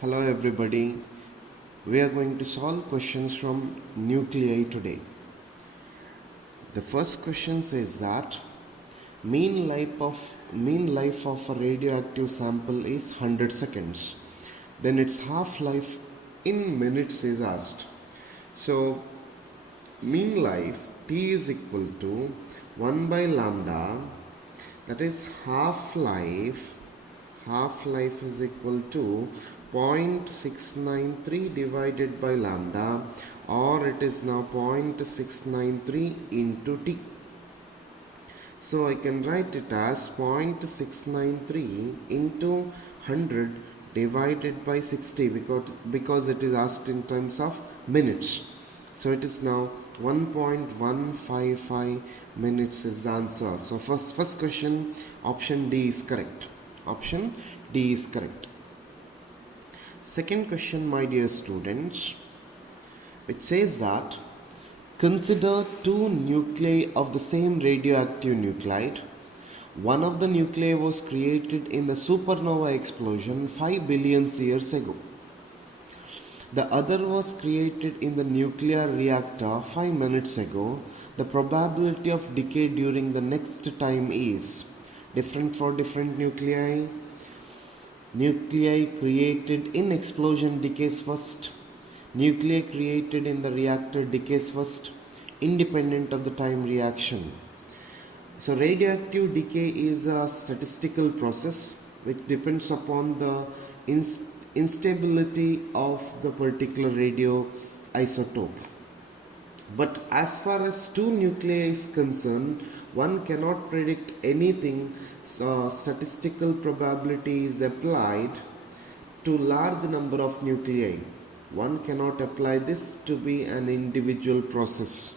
Hello everybody. We are going to solve questions from nuclei today. The first question says that mean life of a radioactive sample is 100 seconds. Then its half-life in minutes is asked. So mean life T is equal to 1 by lambda, that is half-life is equal to 0.693 divided by lambda, or it is now 0.693 into T. So I can write it as 0.693 into 100 divided by 60 because it is asked in terms of minutes. So it is now 1.155 minutes is the answer. So first question, option D is correct. Option D is correct. Second question, my dear students, it says that consider two nuclei of the same radioactive nuclide. One of the nuclei was created in the supernova explosion 5 billion years ago. The other was created in the nuclear reactor 5 minutes ago. The probability of decay during the next time is different for different nuclei. Nuclei created in explosion decays first. Nuclei created in the reactor decays first, independent of the time reaction. So radioactive decay is a statistical process which depends upon the instability of the particular radioisotope. But as far as two nuclei is concerned, one cannot predict anything. Statistical probability is applied to large number of nuclei. One cannot apply this to be an individual process.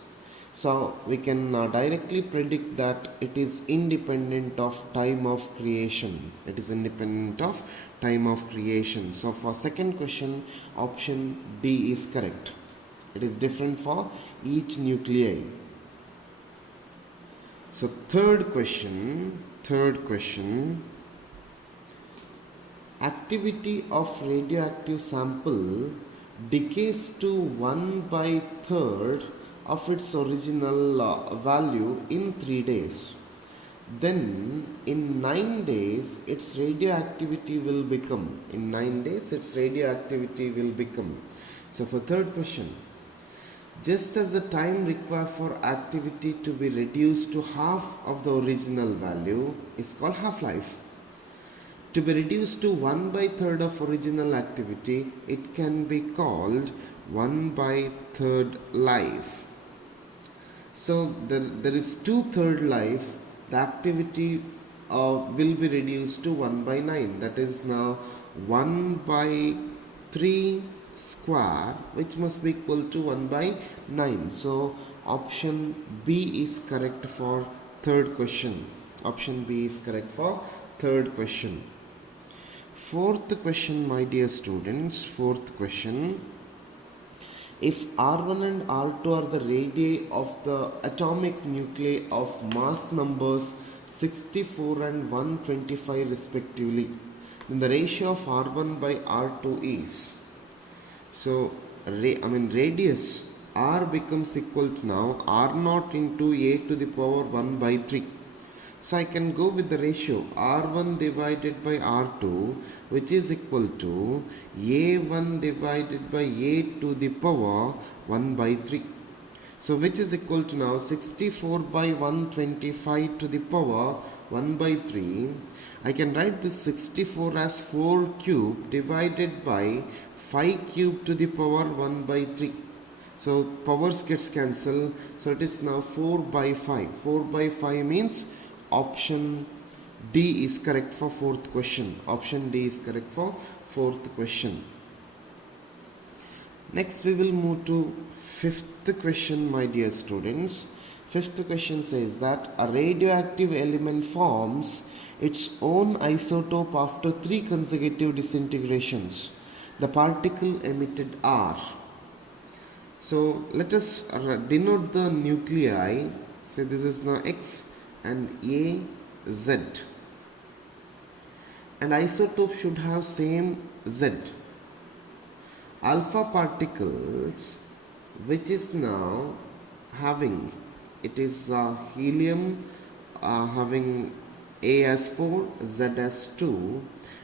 So we can directly predict that it is independent of time of creation. It is independent of time of creation. So for second question, option D is correct. It is different for each nuclei. So third question, activity of radioactive sample decays to 1/3 of its original value in 3 days. Then in 9 days its radioactivity will become. So for third question, just as the time required for activity to be reduced to half of the original value is called half-life. To be reduced to 1/3 of original activity, it can be called 1/3 life. So there is 2/3 life. The activity will be reduced to 1/9. That is now 1/3 square, which must be equal to 1/9. So option B is correct for third question. Fourth question, my dear students, if R1 and R2 are the radii of the atomic nuclei of mass numbers 64 and 125 respectively, then the ratio of R1 by R2 is, radius R becomes equal to now R0 into a to the power 1/3. So I can go with the ratio R1 divided by R2, which is equal to A1 divided by A to the power 1/3. So which is equal to now 64 by 125 to the power 1/3. I can write this 64 as 4 cube divided by 5 cube to the power 1/3. So powers gets cancelled. So it is now 4/5. 4/5 means option D is correct for fourth question. Next we will move to fifth question, my dear students. Fifth question says that a radioactive element forms its own isotope after 3 consecutive disintegrations. The particle emitted R. So let us denote the nuclei. Say this is now X and A, Z. And isotope should have same Z. alpha particles, which is now having, it is helium having A as 4, Z as 2,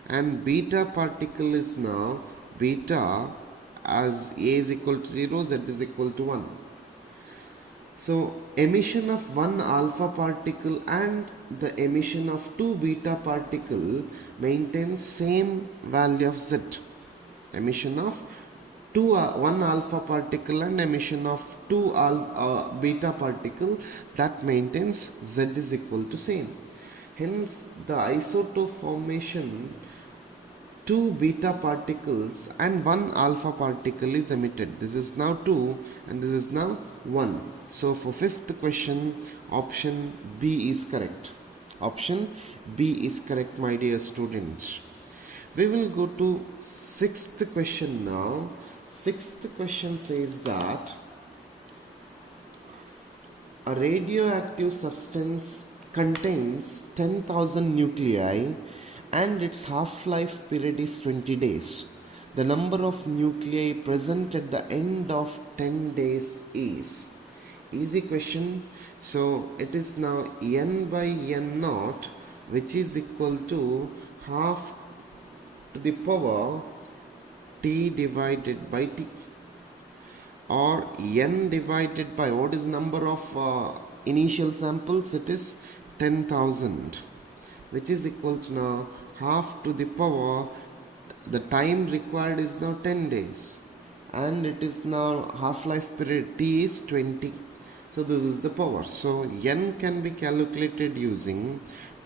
and beta particle is now beta as A is equal to 0, Z is equal to 1. So emission of one alpha particle and the emission of two beta particle maintains same value of Z. Emission of one alpha particle and emission of two beta particle, that maintains Z is equal to same. Hence the isotope formation, two beta particles and one alpha particle is emitted. This is now 2 and this is now 1. So for fifth question, option B is correct. Option B is correct, my dear students. We will go to sixth question now. Sixth question says that a radioactive substance contains 10,000 nuclei and its half-life period is 20 days. The number of nuclei present at the end of 10 days is. Easy question. So it is now n by n naught, which is equal to half to the power t divided by t, or n divided by, what is number of initial samples? It is 10,000, which is equal to now half to the power, the time required is now 10 days and it is now half-life period t is 20. So this is the power. So n can be calculated using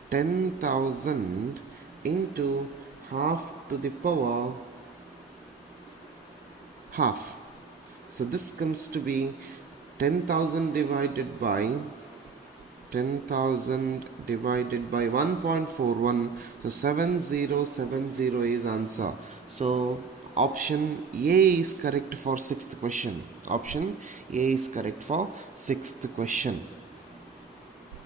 10,000 into half to the power half. So this comes to be 10,000 divided by 1.41. So 7070 is answer. So option A is correct for sixth question. Option A is correct for sixth question.